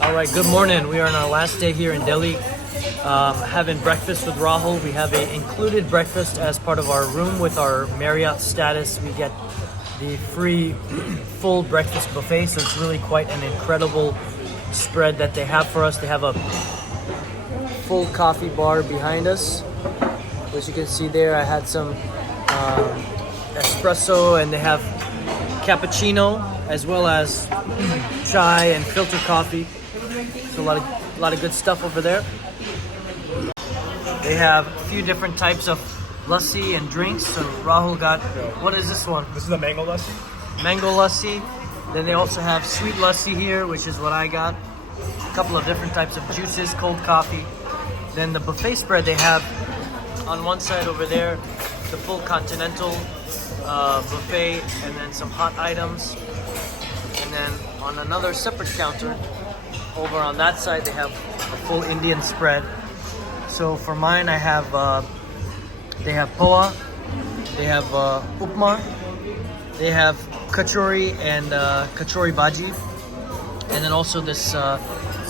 All right, good morning. We are on our last day here in Delhi, having breakfast with Rahul. We have a included breakfast as part of our room with our Marriott status. We get the free full breakfast buffet, so it's really quite an incredible spread that they have for us. They have a full coffee bar behind us. As you can see there, I had some espresso, and they have cappuccino as well as chai and filter coffee. So a lot of good stuff over there. They have a few different types of lassi and drinks. So Rahul got, what is this one? This is the mango lassi. Mango lassi. Then they also have sweet lassi here, which is what I got. A couple of different types of juices, cold coffee. Then the buffet spread they have on one side over there, the full continental buffet, and then some hot items. And then on another separate counter, over on that side, they have a full Indian spread. So for mine, I have they have poha, they have upma, they have kachori and kachori bhaji, and then also this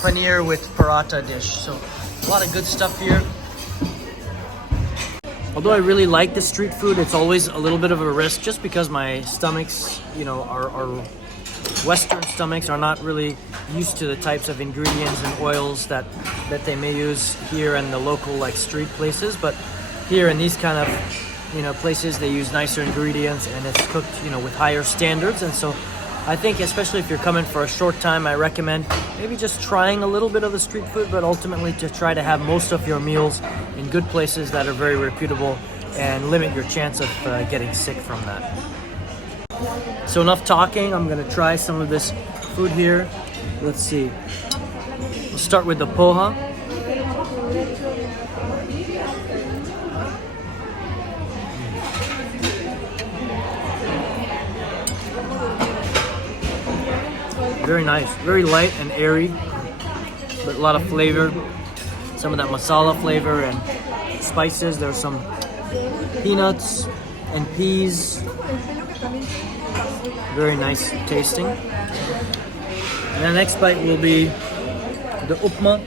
paneer with paratha dish. So a lot of good stuff here. Although I really like the street food, it's always a little bit of a risk just because my stomachs, our Western stomachs are not really used to the types of ingredients and oils that they may use here in the local like street places. But here in these kind of places, they use nicer ingredients and it's cooked with higher standards. And so I think especially if you're coming for a short time, I recommend maybe just trying a little bit of the street food, but ultimately to try to have most of your meals in good places that are very reputable and limit your chance of getting sick from that. So enough talking, I'm gonna try some of this food here. Let's see. We'll start with the poha. Very nice, very light and airy, but a lot of flavor. Some of that masala flavor and spices. There's some peanuts and peas. Very nice tasting. And the next bite will be the upma.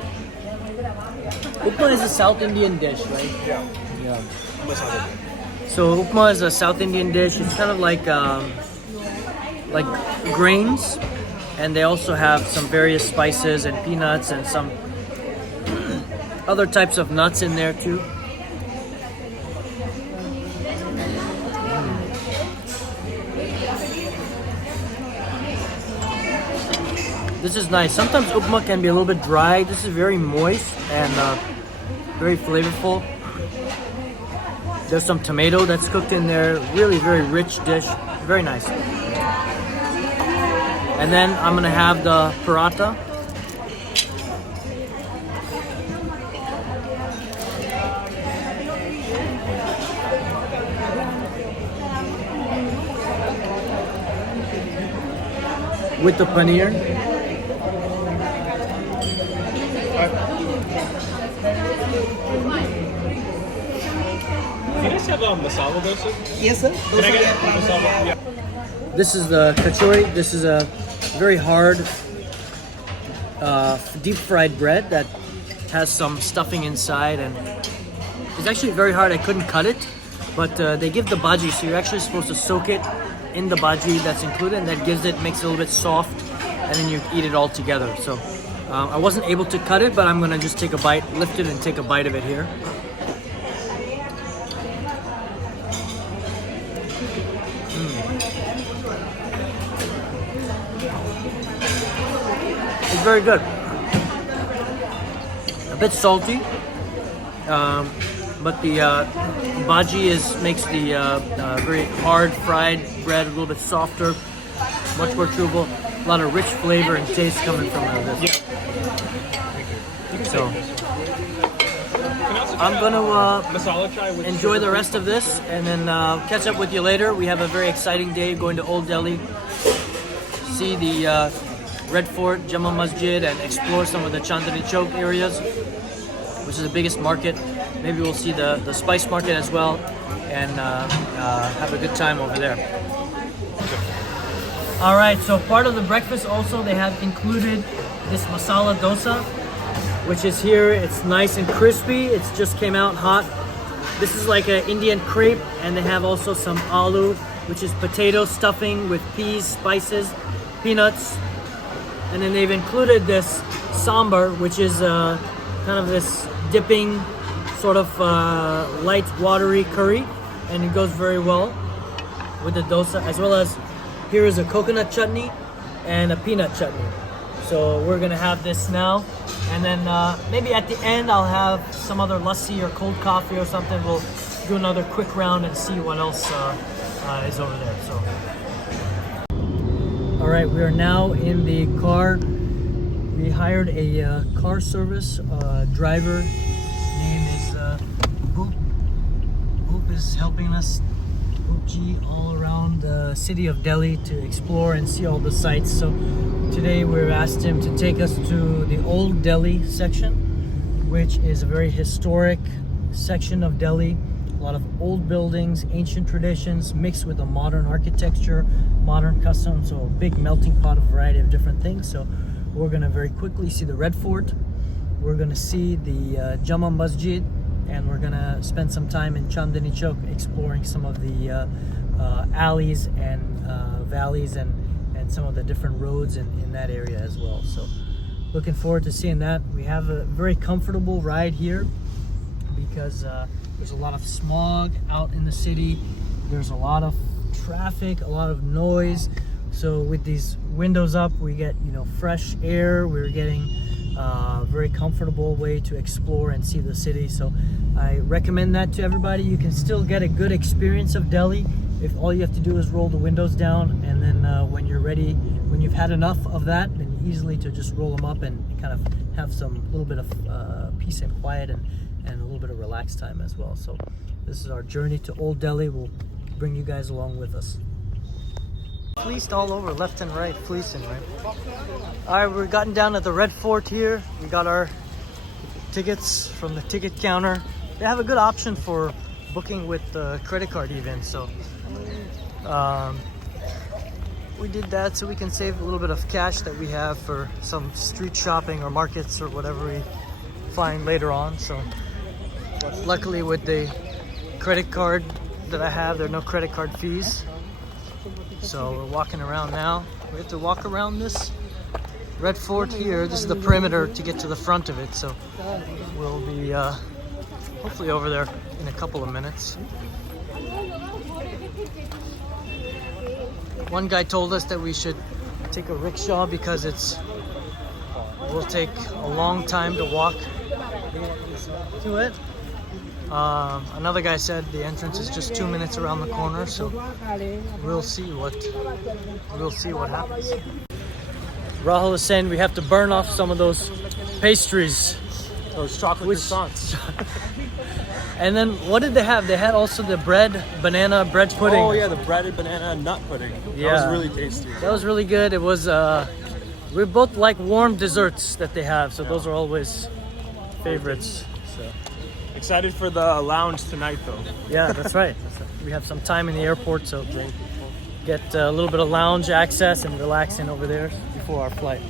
Upma is a South Indian dish, right? Yeah. So upma is a South Indian dish. It's kind of like grains, and they also have some various spices and peanuts and some other types of nuts in there too. This is nice. Sometimes upma can be a little bit dry. This is very moist and very flavorful. There's some tomato that's cooked in there. Really very rich dish. Very nice. And then I'm gonna have the paratha. With the paneer. Do you guys have masala dosa? Yes, sir. Can I get masala? Yeah. This is the kachori. This is a very hard deep fried bread that has some stuffing inside, and it's actually very hard. I couldn't cut it, but they give the bhaji, so you're actually supposed to soak it in the bhaji that's included, and that makes it a little bit soft, and then you eat it all together. So I wasn't able to cut it, but I'm gonna just take a bite, lift it, and take a bite of it here. It's very good. A bit salty, but the bhaji makes the very hard fried bread a little bit softer, much more chewable. A lot of rich flavor and taste coming from this. So I'm gonna enjoy the rest of this and then catch up with you later. We have a very exciting day going to Old Delhi, see the Red Fort, Jama Masjid, and explore some of the Chandni Chowk areas, which is the biggest market. Maybe we'll see the spice market as well and have a good time over there. All right, so part of the breakfast also they have included this masala dosa, which is here. It's nice and crispy. It's just came out hot. This is like an Indian crepe, and they have also some aloo, which is potato stuffing with peas, spices, peanuts, and then they've included this sambar, which is kind of this dipping sort of light watery curry, and it goes very well with the dosa, as well as here is a coconut chutney and a peanut chutney. So we're gonna have this now, and then maybe at the end I'll have some other lassi or cold coffee or something. We'll do another quick round and see what else is over there. So, all right, we are now in the car. We hired a car service driver. His name is Boop. Boop is helping us, Boopji, all around the city of Delhi to explore and see all the sights. So today we've asked him to take us to the Old Delhi section, which is a very historic section of Delhi. A lot of old buildings, ancient traditions mixed with a modern architecture, modern customs, so a big melting pot of variety of different things. So we're gonna very quickly see the Red Fort. We're gonna see the Jama Masjid, and we're gonna spend some time in Chandni Chowk exploring some of the alleys and valleys and some of the different roads in that area as well. So looking forward to seeing that. We have a very comfortable ride here because there's a lot of smog out in the city. There's a lot of traffic, a lot of noise. So with these windows up, we get, you know, fresh air. We're getting a very comfortable way to explore and see the city. So I recommend that to everybody. You can still get a good experience of Delhi if all you have to do is roll the windows down, and then when you're ready, when you've had enough of that, then easily to just roll them up and kind of have some little bit of peace and quiet and a little bit of relaxed time as well. So this is our journey to Old Delhi. We'll bring you guys along with us. Fleeced all over, left and right, fleecing, right? All right, we're gotten down at the Red Fort here. We got our tickets from the ticket counter. They have a good option for booking with the credit card even, so we did that so we can save a little bit of cash that we have for some street shopping or markets or whatever we find later on. So luckily with the credit card that I have, there are no credit card fees. So we're walking around now. We have to walk around this Red Fort here. This is the perimeter to get to the front of it. So we'll be hopefully over there in a couple of minutes. One guy told us that we should take a rickshaw because it will take a long time to walk to it. Another guy said the entrance is just 2 minutes around the corner, so we'll see what happens. Rahul is saying we have to burn off some of those pastries. Those chocolate croissants. And then what did they have? They had also the banana bread pudding. Oh yeah, the breaded banana nut pudding. Yeah. That was really tasty. That was really good. It was, we both like warm desserts that they have, so those are always favorites. So Excited for the lounge tonight though. yeah, that's right. We have some time in the airport, so get a little bit of lounge access and relaxing over there before our flight.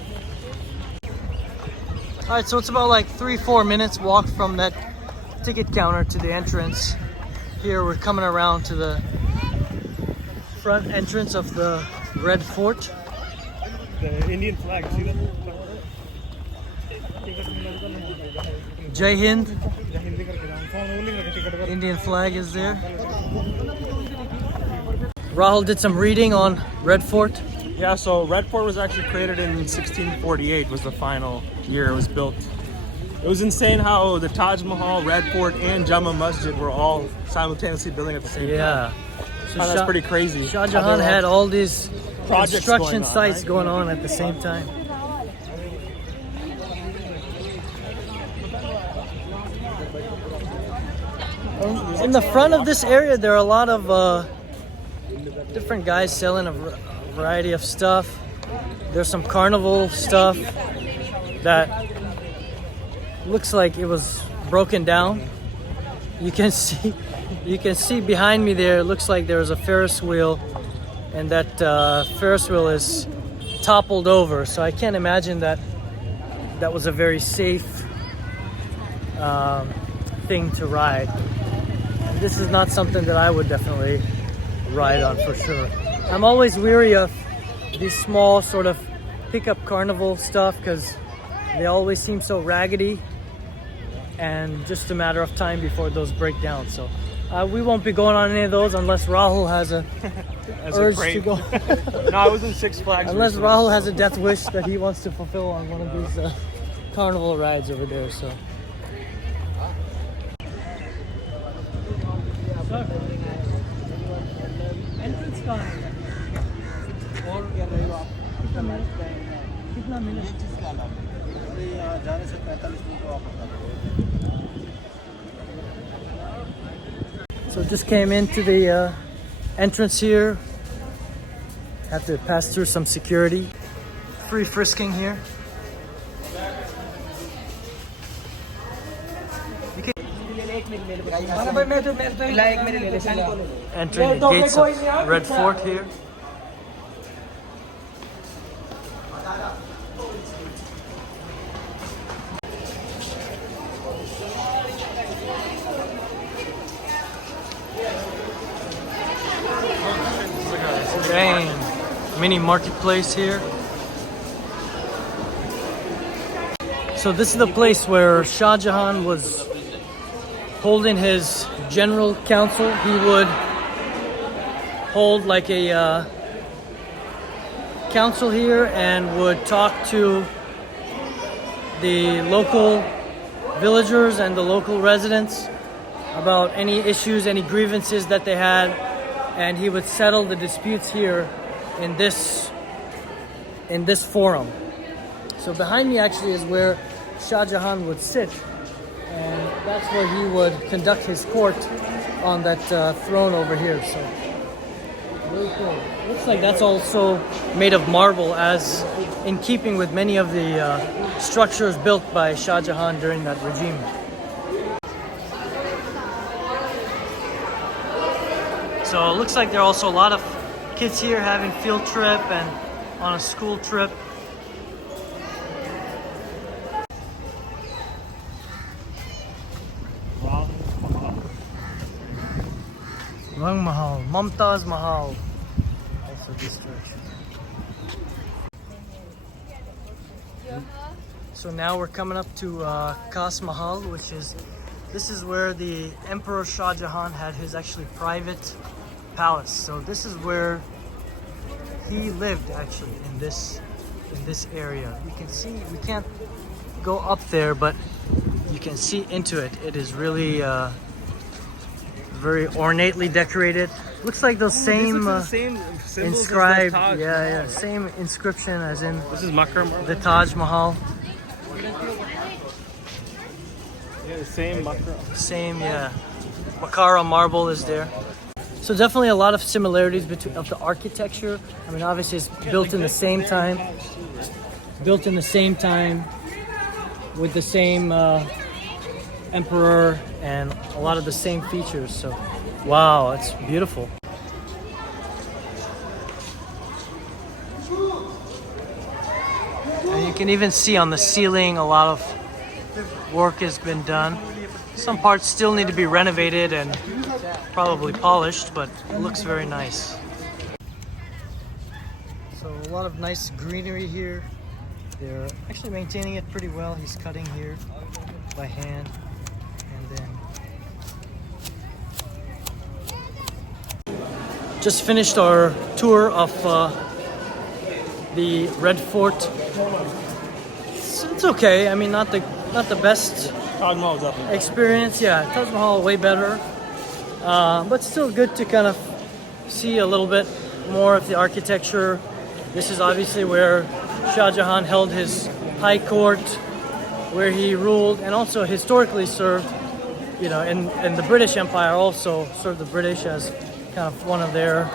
All right, so it's about like 3-4 minutes walk from that ticket counter to the entrance. Here we're coming around to the front entrance of the Red Fort. The Indian flag, see that? Jai Hind. Indian flag is there. Rahul did some reading on Red Fort. Yeah, so Red Fort was actually created in 1648 was the final year it was built. It was insane how the Taj Mahal, Red Fort, and Jama Masjid were all simultaneously building at the same time. Yeah. So That's pretty crazy. Shah Jahan had all these projects construction going on, sites right? going on at the same time. In the front of this area, there are a lot of different guys selling a variety of stuff. There's some carnival stuff that looks like it was broken down. You can see behind me there. It looks like there's a Ferris wheel, and that Ferris wheel is toppled over. So I can't imagine that that was a very safe thing to ride. And this is not something that I would definitely ride on for sure. I'm always weary of these small sort of pickup carnival stuff because they always seem so raggedy, and just a matter of time before those break down. So we won't be going on any of those unless Rahul has a urge to go. No, I was in Six Flags. Unless recently. Rahul has a death wish that he wants to fulfill on one of these carnival rides over there. So. Entrance कहाँ है? और कितना minute? जाने से 45 minute वापस। So just came into the entrance here. Have to pass through some security. Free frisking here. Entering the gates of Red Fort here. Dang, mini marketplace here. So this is the place where Shah Jahan was holding his general council. He would hold like a council here and would talk to the local villagers and the local residents about any issues, any grievances that they had, and he would settle the disputes here in this forum. So behind me actually is where Shah Jahan would sit, and that's where he would conduct his court on that throne over here. So very cool. Looks like that's also made of marble, as in keeping with many of the structures built by Shah Jahan during that regime. So it looks like there are also a lot of kids here having field trip and on a school trip. Rang Mahal, Mumtaz Mahal, also this direction. So now we're coming up to Khas Mahal, this is where the Emperor Shah Jahan had his actually private palace. So this is where he lived actually, in this area. You can see, we can't go up there, but you can see into it. It is really very ornately decorated. Looks like those same, inscribed, same inscription as in This is Makkah marble. the Taj Mahal. Yeah, the same Makkah. Same, yeah. Makkara marble is there. So definitely a lot of similarities of the architecture. I mean, obviously it's built in the same time. Built in the same time with the same emperor and a lot of the same features. So, wow, it's beautiful. And you can even see on the ceiling a lot of work has been done. Some parts still need to be renovated and probably polished, but it looks very nice. So a lot of nice greenery here. They're actually maintaining it pretty well. He's cutting here by hand, and then just finished our tour of the Red Fort. It's okay. I mean, not the best Taj Mahal's up. experience. Yeah, Taj Mahal way better, but still good to kind of see a little bit more of the architecture. This is obviously where Shah Jahan held his high court, where he ruled and also historically served, you know, in the British Empire also served the British as kind of one of their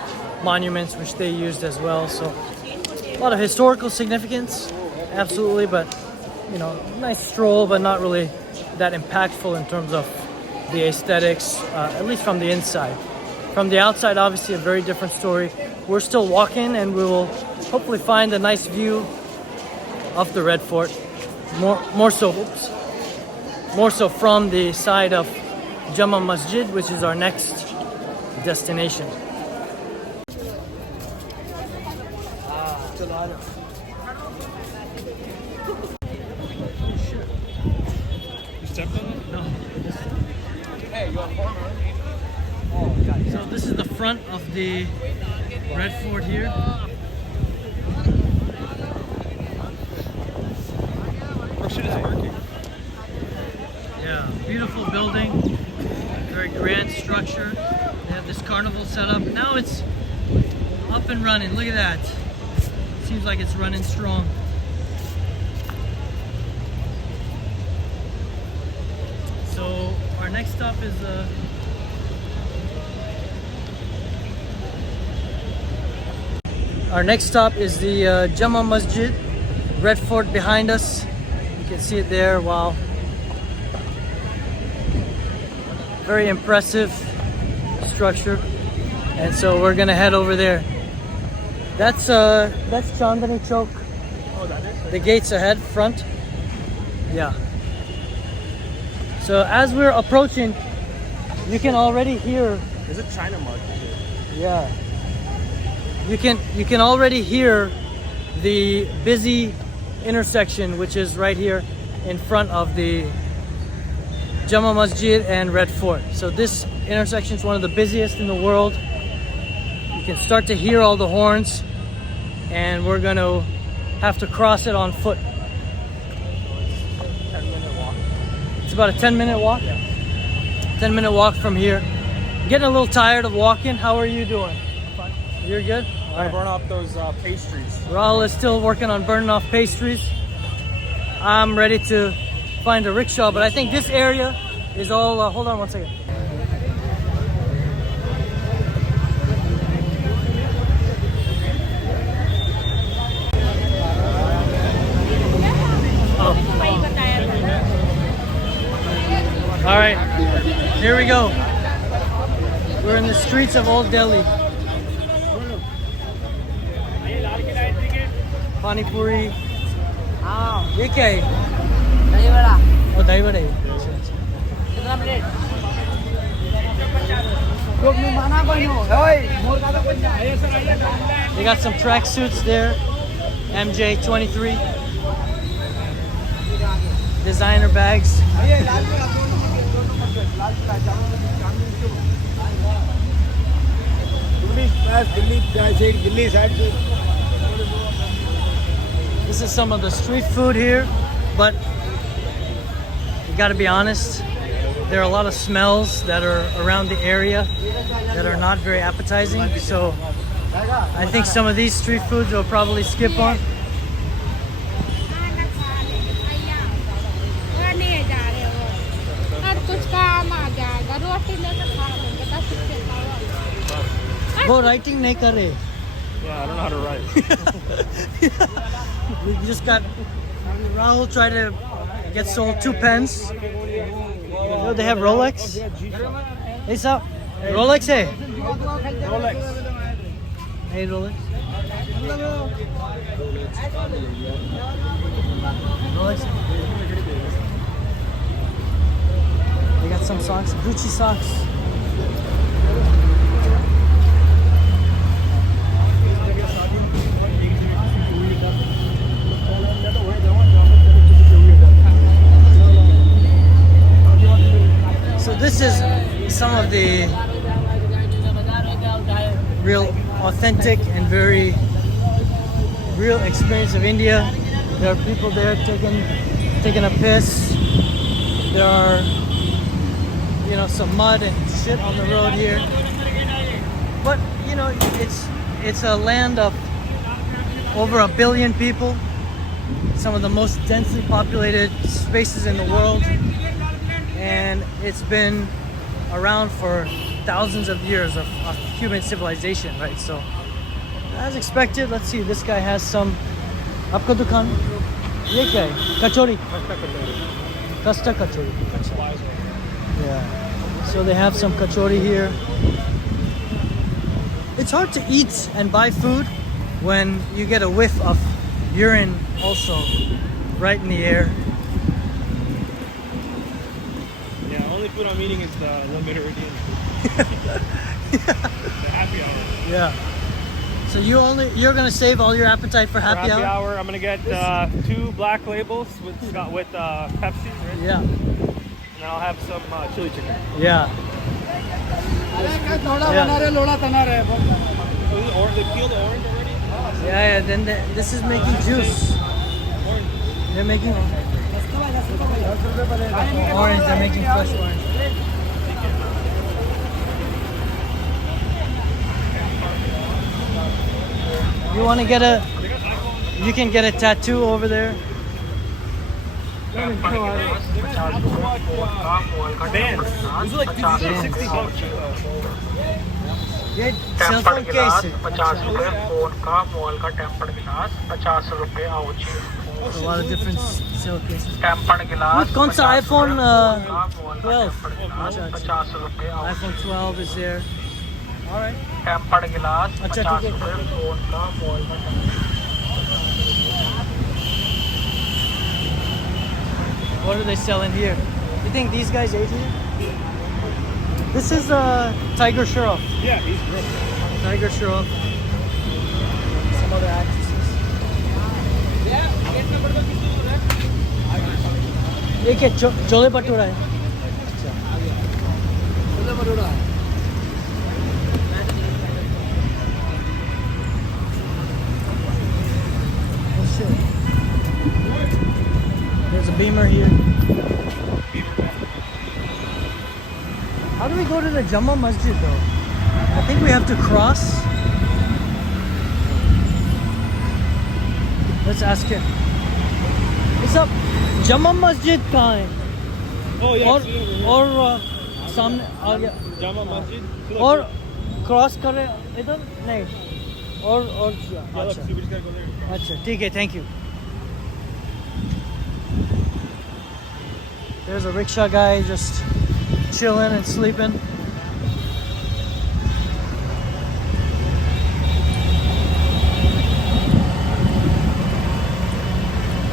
monuments, which they used as well. So a lot of historical significance, absolutely, but you know, nice stroll, but not really that impactful in terms of the aesthetics, at least from the inside. From the outside, obviously a very different story. We're still walking, and we will hopefully find a nice view of the Red Fort. more so from the side of Jama Masjid, which is our next destination. So this is the front of the Red Fort here. Yeah, beautiful building, very grand structure. They have this carnival set up. Now it's up and running. Look at that. Seems like it's running strong. So our next stop is the Jama Masjid, Red Fort behind us. You can see it there. Wow. Very impressive structure. And so we're gonna head over there. That's Chandani Chowk. Oh, that is? The gates ahead, front. Yeah. So as we're approaching, you can already hear. Is it China Market? Yeah. You can already hear the busy intersection, which is right here in front of the Jama Masjid and Red Fort. So this intersection is one of the busiest in the world. You can start to hear all the horns, and we're going to have to cross it on foot. 10-minute walk. It's about a 10-minute walk. Yeah. 10-minute walk from here. Getting a little tired of walking. How are you doing? Fine. You're good? All I right. burn off those pastries. Rahul is still working on burning off pastries. I'm ready to find a rickshaw, but I think this area is all. Hold on one second. All right, here we go. We're in the streets of Old Delhi. Pani Puri. ये क्या है? दही vada. Oh, दही वड़ा है. कितना plate? They got some track suits there. MJ23. Designer bags. This is some of the street food here, but you gotta be honest, there are a lot of smells that are around the area that are not very appetizing, so I think some of these street foods we'll probably skip on. वो writing नहीं कर रहे. Yeah, I don't know how to write. We just got Rahul tried to get sold 2 pens. Oh, they have Rolex. Hey, sir. Rolex, hey. Rolex. Hey, Rolex. Rolex. They got some socks, Gucci socks. So this is some of the real authentic and very real experience of India. There are people there taking a piss. There are, you know, some mud and shit on the road here. But you know, it's a land of over 1 billion people. Some of the most densely populated spaces in the world. And it's been around for thousands of years of human civilization, right? So, as expected, let's see, this guy has some. Aapka dukaan? Ye kya hai? Kachori. Custard kachori. Yeah. So they have some kachori here. It's hard to eat and buy food when you get a whiff of urine also right in the air. food I'm eating is the Le Méridien. The happy hour. Yeah. So you're gonna save all your appetite for happy hour? I'm gonna get 2 black labels with Pepsi, right? Yeah. And then I'll have some chili chicken. Yeah. Or they peel the orange already? Yeah. Then this is making juice. They're making orange. They're making fresh orange. You want to get you can get a tattoo over there. Vans. These are like $60. ये cell phone case है. 50 रुपए phone का mall का tempered गिलास 50 रुपए आउची A lot of different cell cases. Tempered गिलास कौन सा iPhone 12? 50 रुपए iPhone 12 is there. All right. Tempered गिलास अच्छा, 50 ठीक है। रुपए फोन का मॉल का What are they selling here? You think these guys ate here? This is Tiger Shroff. Yeah, he's gross. Tiger Shroff. Some other actresses. ये क्या छोले भटूरा है? छोले भटूरा है. Oh shit. There's a Beamer here. How do we go to the Jama Masjid though? I think we have to cross. Let's ask him. What's up? Jama Masjid कहाँ है? Oh, yeah. और सामने आ गया. Jama Masjid. और cross करे इधर नहीं. और Yeah, look, अच्छा see, we just gotta go there. अच्छा ठीक है. Thank you. There's a rickshaw guy just chilling and sleeping.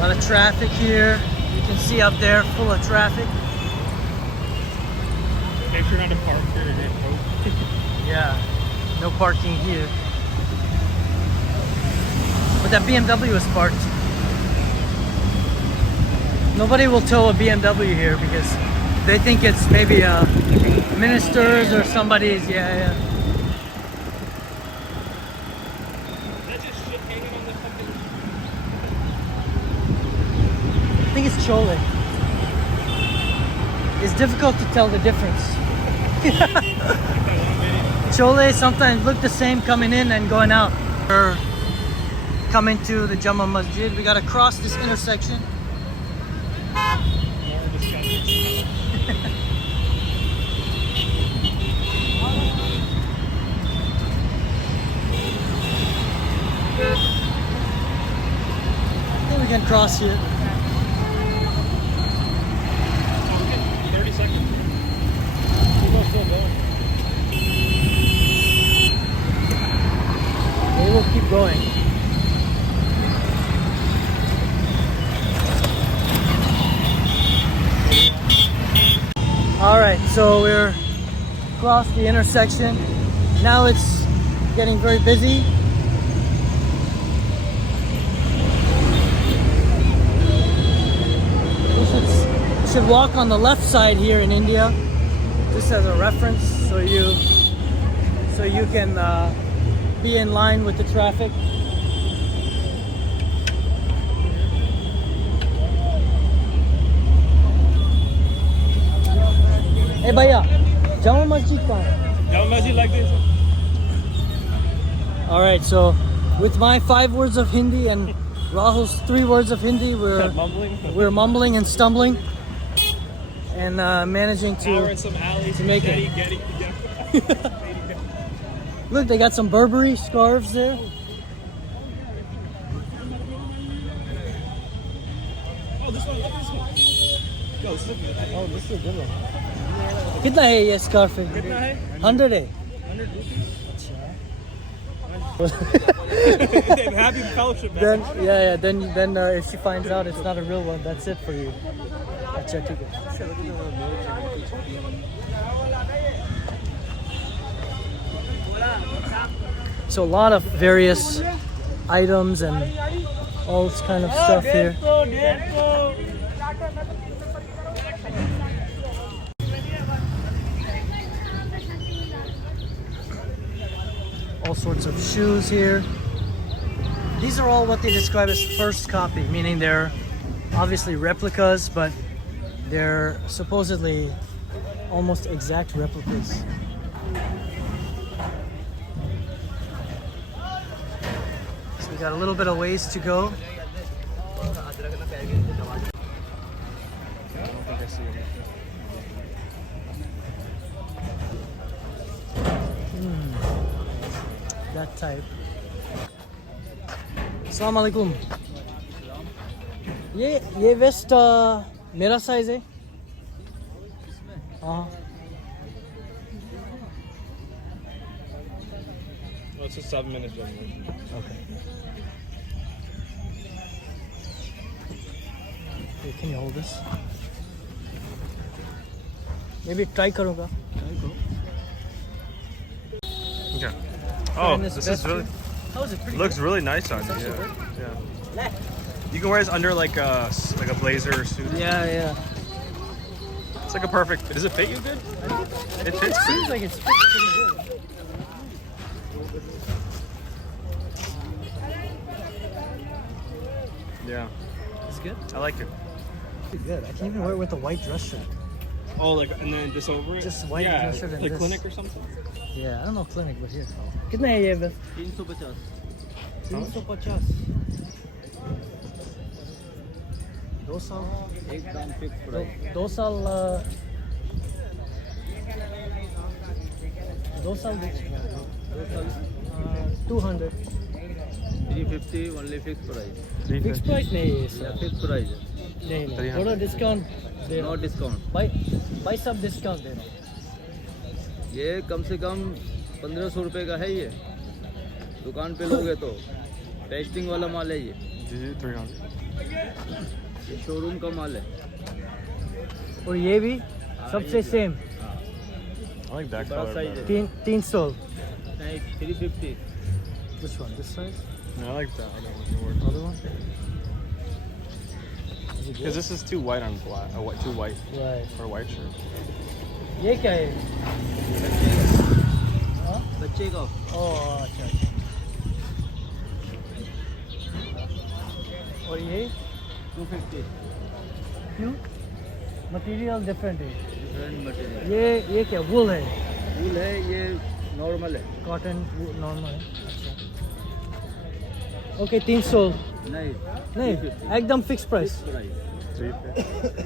A lot of traffic here. You can see up there, full of traffic. Make sure not to park here today, folks. Yeah, no parking here. But that BMW is parked. Nobody will tow a BMW here because they think it's maybe ministers or somebody's. Yeah. That's just shit hanging on the fucking. I think it's chole. It's difficult to tell the difference. Chole sometimes look the same coming in and going out. We're coming to the Jama Masjid. We gotta cross this intersection. I think we can cross here. 30 seconds. People still going. They will keep going. All right, so we're across the intersection. Now it's getting very busy. We should walk on the left side here in India, just as a reference, so you can be in line with the traffic. Hey Bhaiya, Jama Masjid kahan hai? Jama Masjid like this. All right, so with my 5 words of Hindi and Rahul's 3 words of Hindi, we're mumbling and stumbling and managing Now we're in to some alleys. make it. Getty. Look, they got some Burberry scarves there. Oh, this one. Look at this one. Yo, this is good. Oh, this is a good one. कितना है ये scarf? कितना है? 100 है. 100 rupees. अच्छा. Happy fellowship, man. Then yeah, then if she finds out it's not a real one, that's it for you. Acha, theek hai. So a lot of various items and all this kind of stuff here. All sorts of shoes here. These are all what they describe as first copy, meaning they're obviously replicas, but they're supposedly almost exact replicas. So we got a little bit of ways to go. That type. अस्सलाम वालेकुम। ये waste मेरा size है। हाँ। Well, it's a 7-minute journey. Okay. Hey, can you hold this? Maybe try करूँगा. Okay. Oh, Find this is vest really here. How is it? Pretty looks good. really nice on you. actually Yeah. Yeah. You can wear this under like a blazer or suit. Yeah, yeah. It's like a perfect. Does it fit you good? It fits It seems pretty. like it's pretty good. Yeah. It's good. I like it. Pretty good. I can even wear it with a white dress shirt. Oh, like and then this over it. Just white yeah, dress shirt and like this. clinic or something. Yeah, I don't know clinic, but here. कितना है ये बस? 350 350. 2 साल. एकदम fix price 2 साल 2 साल 200. 350 only fix price fix price नहीं है सर. फिक्स प्राइस है नहीं नहीं थोड़ा डिस्काउंट दे नो डिस्काउंट भाई सब डिस्काउंट दे रहा हूँ. ये कम से कम 1500 रुपए का है ये दुकान पे लोगे तो टेस्टिंग वाला माल है ये 300. ये शोरूम का माल है और ये भी सबसे सेम I like that बड़ा color. Size better. है 300. नहीं 350 Which one? This size? No, I like that other one. It works. Other one? Is it Because good? this is too white on black. Too white Right. for a white shirt. ये क्या है? हाँ? बच्चे का ओह अच्छा अच्छा. और ये 250 क्यों? मटेरियल डिफरेंट है. डिफरेंट मटेरियल ये क्या वूल है? वूल है ये नॉर्मल है कॉटन नॉर्मल है. अच्छा. ओके 300. नहीं नहीं 350 एकदम fix price. Price 350.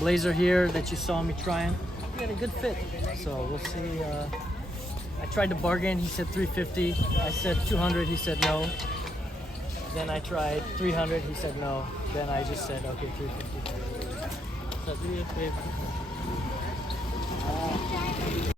Blazer here that you saw me trying. We had a good fit. So we'll see. I tried to bargain. He said 350. I said 200. He said no. Then I tried 300. He said no. Then I just said okay 350. So 350.